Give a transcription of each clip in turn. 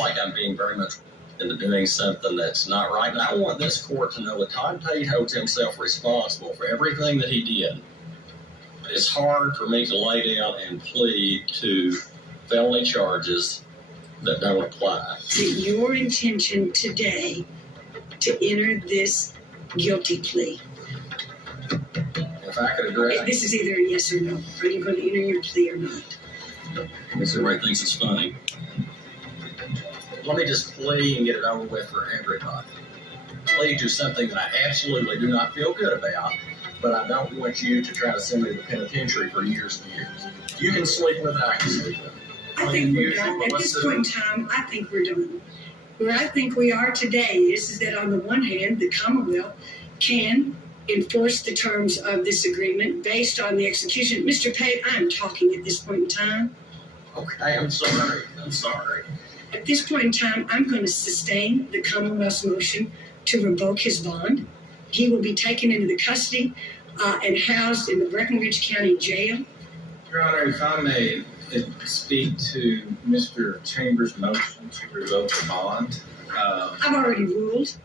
like I'm being very much into doing something that's not right. And I want this court to know that Todd Tate holds himself responsible for everything that he did. It's hard for me to lay down and plead to felony charges that don't apply. Is it your intention today to enter this guilty plea? If I could address... This is either a yes or no. Are you going to enter your plea or not? Everybody thinks it's funny. Let me just plea and get it over with for everybody. Plea to something that I absolutely do not feel good about, but I don't want you to try to send me to the penitentiary for years and years. You can sleep with it, I can sleep with it. I think we're done. At this point in time, I think we're done. Where I think we are today is that on the one hand, the Commonwealth can enforce the terms of this agreement based on the execution. Mr. Tate, I'm talking at this point in time. Okay, I'm sorry. At this point in time, I'm going to sustain the Commonwealth's motion to revoke his bond. He will be taken into the custody and housed in the Breckinridge County Jail. Your Honor, if I may speak to Mr. Chambers' motion to revoke the bond. I've already ruled.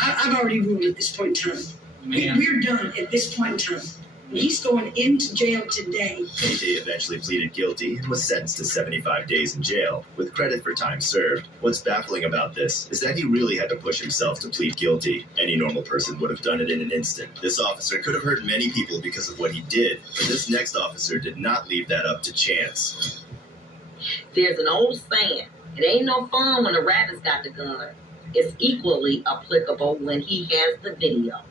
I've already ruled at this point in time. We're done at this point in time. He's going into jail today. Tate eventually pleaded guilty and was sentenced to 75 days in jail, with credit for time served. What's baffling about this is that he really had to push himself to plead guilty. Any normal person would have done it in an instant. This officer could have hurt many people because of what he did, but this next officer did not leave that up to chance. There's an old saying, it ain't no fun when the rabbit's got the gun. It's equally applicable when he has the video.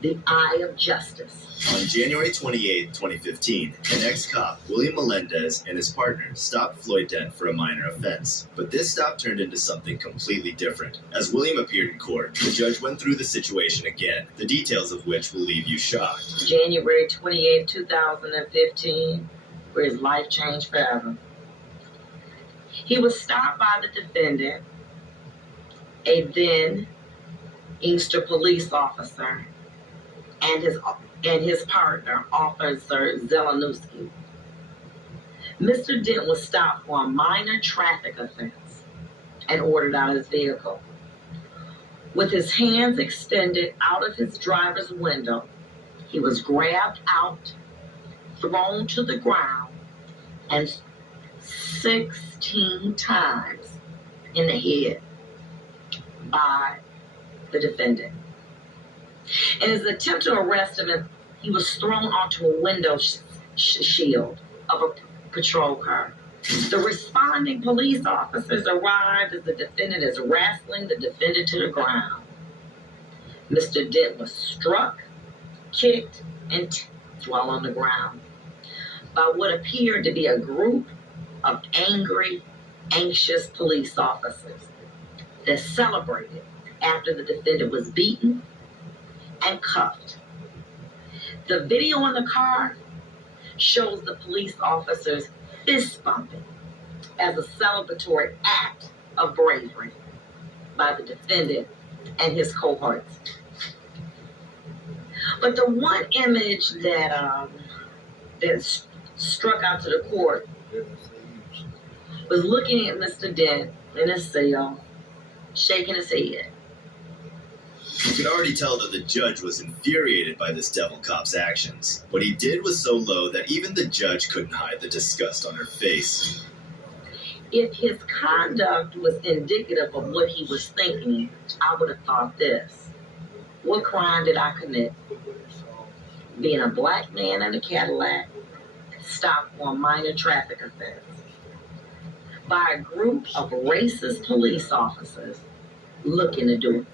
The eye of justice. On January 28, 2015, an ex-cop, William Melendez, and his partner stopped Floyd Dent for a minor offense. But this stop turned into something completely different. As William appeared in court, the judge went through the situation again, the details of which will leave you shocked. January 28, 2015, where his life changed forever. He was stopped by the defendant, a then Inkster police officer, and his partner, Officer Zelenowski. Mr. Dent was stopped for a minor traffic offense and ordered out of his vehicle. With his hands extended out of his driver's window, he was grabbed out, thrown to the ground, and 16 times in the head by the defendant. In his attempt to arrest him, he was thrown onto a window shield of a patrol car. The responding police officers arrived as the defendant is wrestling the defendant to the ground. Mr. Dent was struck, kicked, and fell on the ground by what appeared to be a group of angry, anxious police officers that celebrated after the defendant was beaten and cuffed. The video in the car shows the police officers fist bumping as a celebratory act of bravery by the defendant and his cohorts. But the one image that struck out to the court was looking at Mr. Dent in his cell, shaking his head. You could already tell that the judge was infuriated by this devil cop's actions. What he did was so low that even the judge couldn't hide the disgust on her face. If his conduct was indicative of what he was thinking, I would have thought this. What crime did I commit? Being a black man in a Cadillac, stopped for a minor traffic offense by a group of racist police officers looking to do it.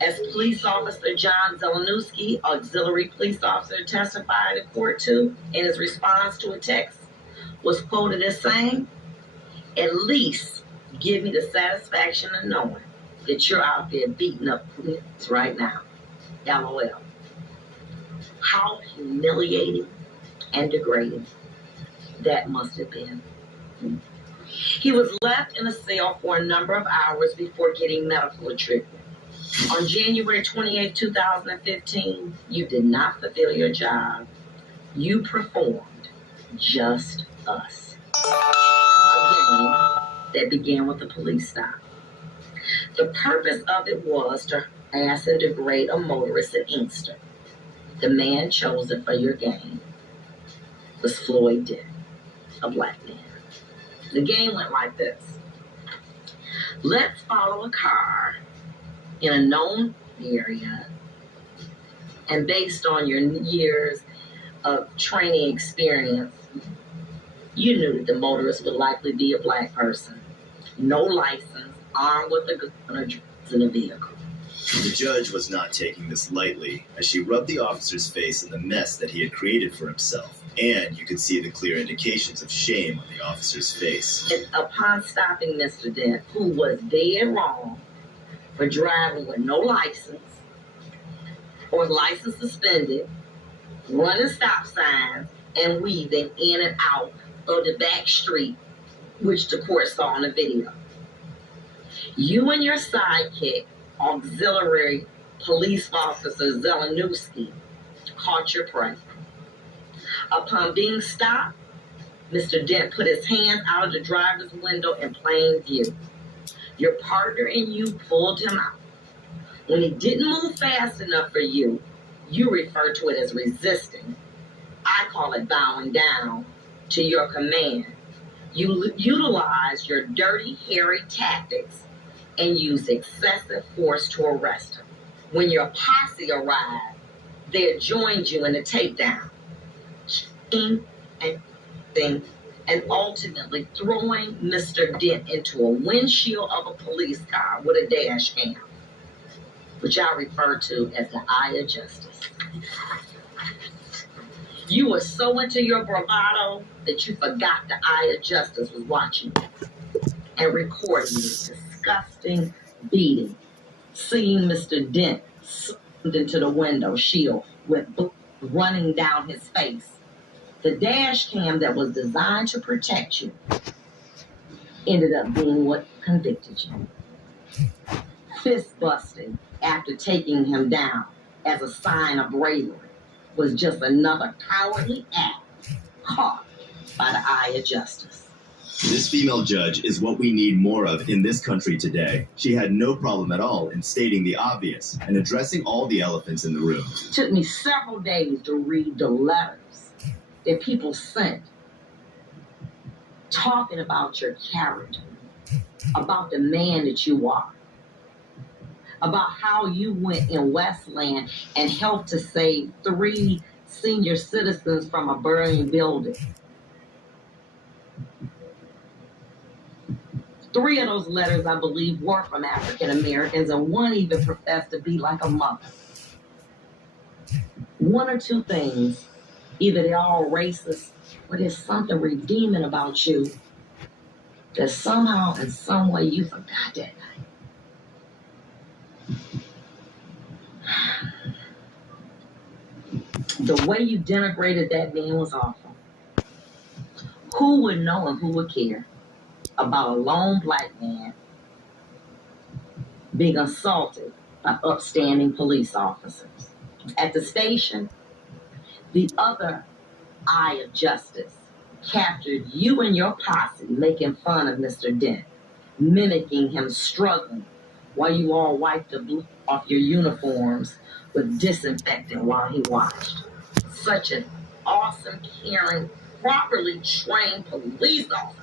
As police officer John Zelenowski, auxiliary police officer, testified in court too, in his response to a text, was quoted as saying, "At least give me the satisfaction of knowing that you're out there beating up police right now. LOL." How humiliating and degrading that must have been. He was left in a cell for a number of hours before getting medical treatment. On January 28, 2015, you did not fulfill your job. You performed just us. Again, that began with a police stop. The purpose of it was to harass and degrade a motorist in Inkster. The man chosen for your game was Floyd Dent, a black man. The game went like this. Let's follow a car in a known area, and based on your years of training experience, you knew that the motorist would likely be a black person, no license, armed with a gun or drugs in a vehicle. The judge was not taking this lightly as she rubbed the officer's face in the mess that he had created for himself, and you could see the clear indications of shame on the officer's face. And upon stopping Mr. Dent, who was dead wrong for driving with no license or license suspended, running stop signs, and weaving in and out of the back street, which the court saw on the video. You and your sidekick, auxiliary police officer Zelenowski, caught your prey. Upon being stopped, Mr. Dent put his hands out of the driver's window in plain view. Your partner and you pulled him out. When he didn't move fast enough for you, you refer to it as resisting. I call it bowing down to your command. You utilize your dirty, hairy tactics and use excessive force to arrest him. When your posse arrived, they joined you in a takedown, and ultimately throwing Mr. Dent into a windshield of a police car with a dash cam, which I refer to as the eye of justice. You were so into your bravado that you forgot the eye of justice was watching you and recording this disgusting beating, seeing Mr. Dent slammed into the window shield with blood running down his face. The dash cam that was designed to protect you ended up being what convicted you. Fist busting after taking him down as a sign of bravery was just another cowardly act caught by the eye of justice. This female judge is what we need more of in this country today. She had no problem at all in stating the obvious and addressing all the elephants in the room. It took me several days to read the letters that people sent talking about your character, about the man that you are, about how you went in Westland and helped to save 3 senior citizens from a burning building. 3 of those letters, I believe, were from African Americans, and 1 even professed to be like a mother. 1 or 2 things, either they're all racist, or there's something redeeming about you that somehow, in some way, you forgot that night. The way you denigrated that man was awful. Who would know and who would care about a lone black man being assaulted by upstanding police officers? At the station, the other eye of justice captured you and your posse making fun of Mr. Dent, mimicking him struggling while you all wiped the blood off your uniforms with disinfectant while he watched. Such an awesome, caring, properly trained police officer.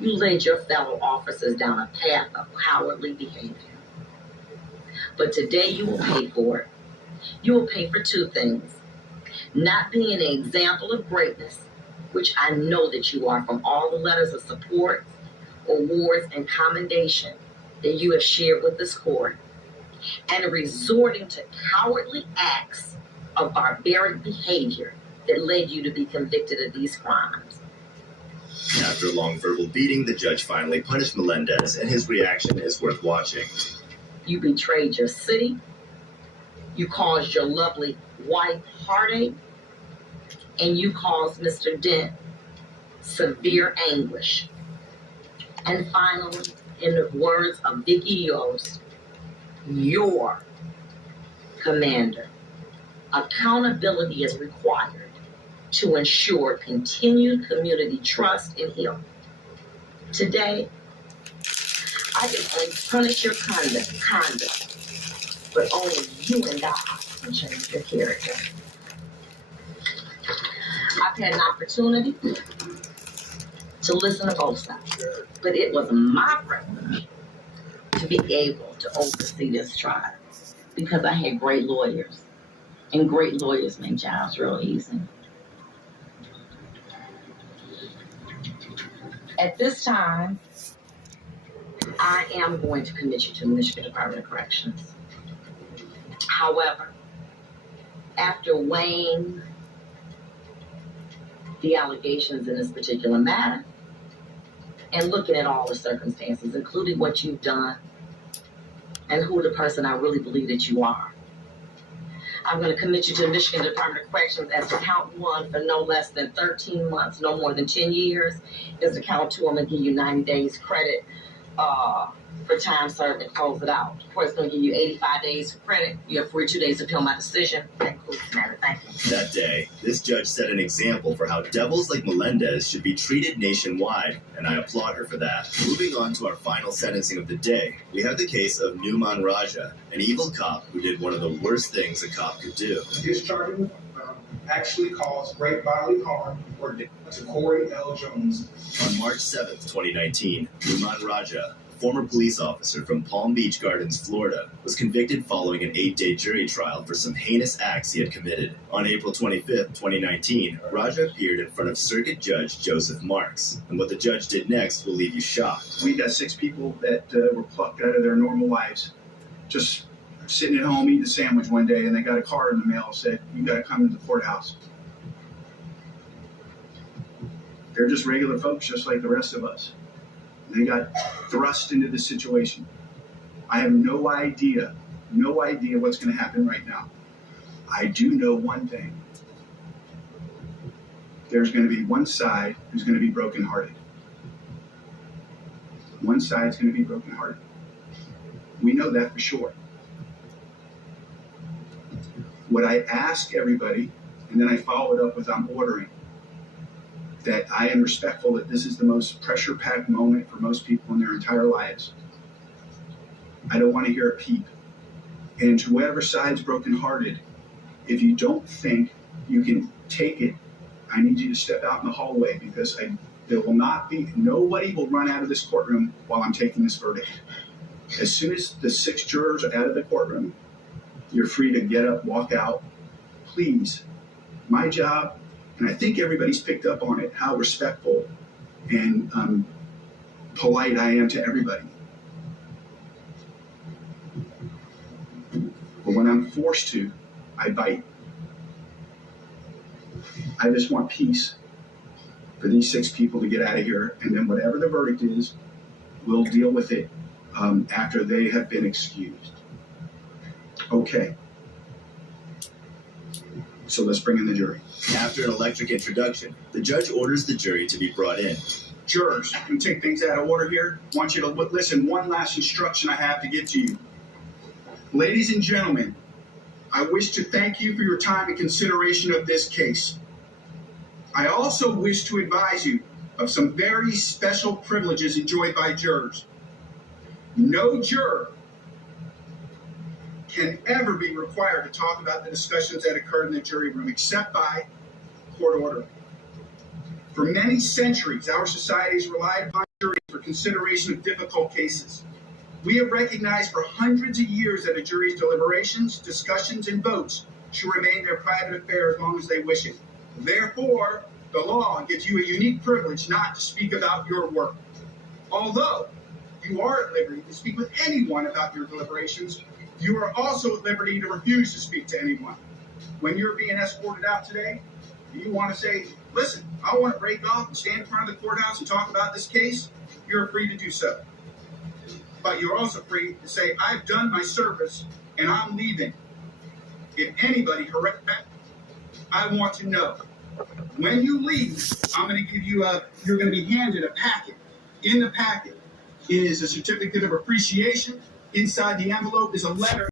You led your fellow officers down a path of cowardly behavior. But today you will pay for it. You will pay for 2 things. Not being an example of greatness, which I know that you are from all the letters of support, awards, and commendation that you have shared with this court, and resorting to cowardly acts of barbaric behavior that led you to be convicted of these crimes. After a long verbal beating, the judge finally punished Melendez, and his reaction is worth watching. You betrayed your city. You caused your lovely wife heartache. And you caused Mr. Dent severe anguish. And finally, in the words of Vicki Yost, your commander, accountability is required to ensure continued community trust in him. Today, I can only punish your conduct, but only you and God can change your character. I've had an opportunity to listen to both sides, but it was my privilege to be able to oversee this trial because I had great lawyers, and great lawyers make jobs real easy. At this time, I am going to commit you to the Michigan Department of Corrections. However, after weighing the allegations in this particular matter and looking at all the circumstances, including what you've done and who the person I really believe that you are, I'm going to commit you to the Michigan Department of Corrections as to count 1 for no less than 13 months, no more than 10 years. As to count 2, I'm going to give you 90 days credit for time served and close it out. Of course, it's going to give you 85 days for credit. You have 42 days to appeal my decision. That concludes the matter. Thank you. That day, this judge set an example for how devils like Melendez should be treated nationwide, and I applaud her for that. Moving on to our final sentencing of the day, we have the case of Numan Raja, an evil cop who did one of the worst things a cop could do. Discharging actually caused great bodily harm or death to Corey L. Jones. On March 7th, 2019, Numan Raja, a former police officer from Palm Beach Gardens, Florida, was convicted following an 8-day jury trial for some heinous acts he had committed. On April 25th, 2019, Raja appeared in front of Circuit Judge Joseph Marks, and what the judge did next will leave you shocked. We got 6 people that were plucked out of their normal lives, just sitting at home eating a sandwich one day, and they got a card in the mail that said, "You got to come to the courthouse." They're just regular folks, just like the rest of us. They got thrust into this situation. I have no idea what's going to happen right now. I do know one thing. There's going to be one side who's going to be brokenhearted. One side's going to be brokenhearted. We know that for sure. What I ask everybody, and then I follow it up with I'm ordering, that I am respectful that this is the most pressure-packed moment for most people in their entire lives. I don't want to hear a peep. And to whatever side's brokenhearted, if you don't think you can take it, I need you to step out in the hallway because nobody will run out of this courtroom while I'm taking this verdict. As soon as the 6 jurors are out of the courtroom, you're free to get up, walk out. Please, my job, and I think everybody's picked up on it, how respectful and polite I am to everybody. But when I'm forced to, I bite. I just want peace for these 6 people to get out of here, and then whatever the verdict is, we'll deal with it after they have been excused. Okay. So let's bring in the jury. After an electric introduction, the judge orders the jury to be brought in. Jurors, I'm going to take things out of order here. I want you to listen. One last instruction I have to give to you. Ladies and gentlemen, I wish to thank you for your time and consideration of this case. I also wish to advise you of some very special privileges enjoyed by jurors. No juror can ever be required to talk about the discussions that occurred in the jury room except by court order. For many centuries, our society has relied upon juries for consideration of difficult cases. We have recognized for hundreds of years that a jury's deliberations, discussions, and votes should remain their private affair as long as they wish it. Therefore, the law gives you a unique privilege not to speak about your work. Although you are at liberty to speak with anyone about your deliberations, you are also at liberty to refuse to speak to anyone. When you're being escorted out today, you want to say, listen, I want to break off and stand in front of the courthouse and talk about this case, you're free to do so. But you're also free to say, I've done my service and I'm leaving. If anybody harassed that, I want to know. When you leave, I'm going to give you you're going to be handed a packet. In the packet is a certificate of appreciation. Inside the envelope is a letter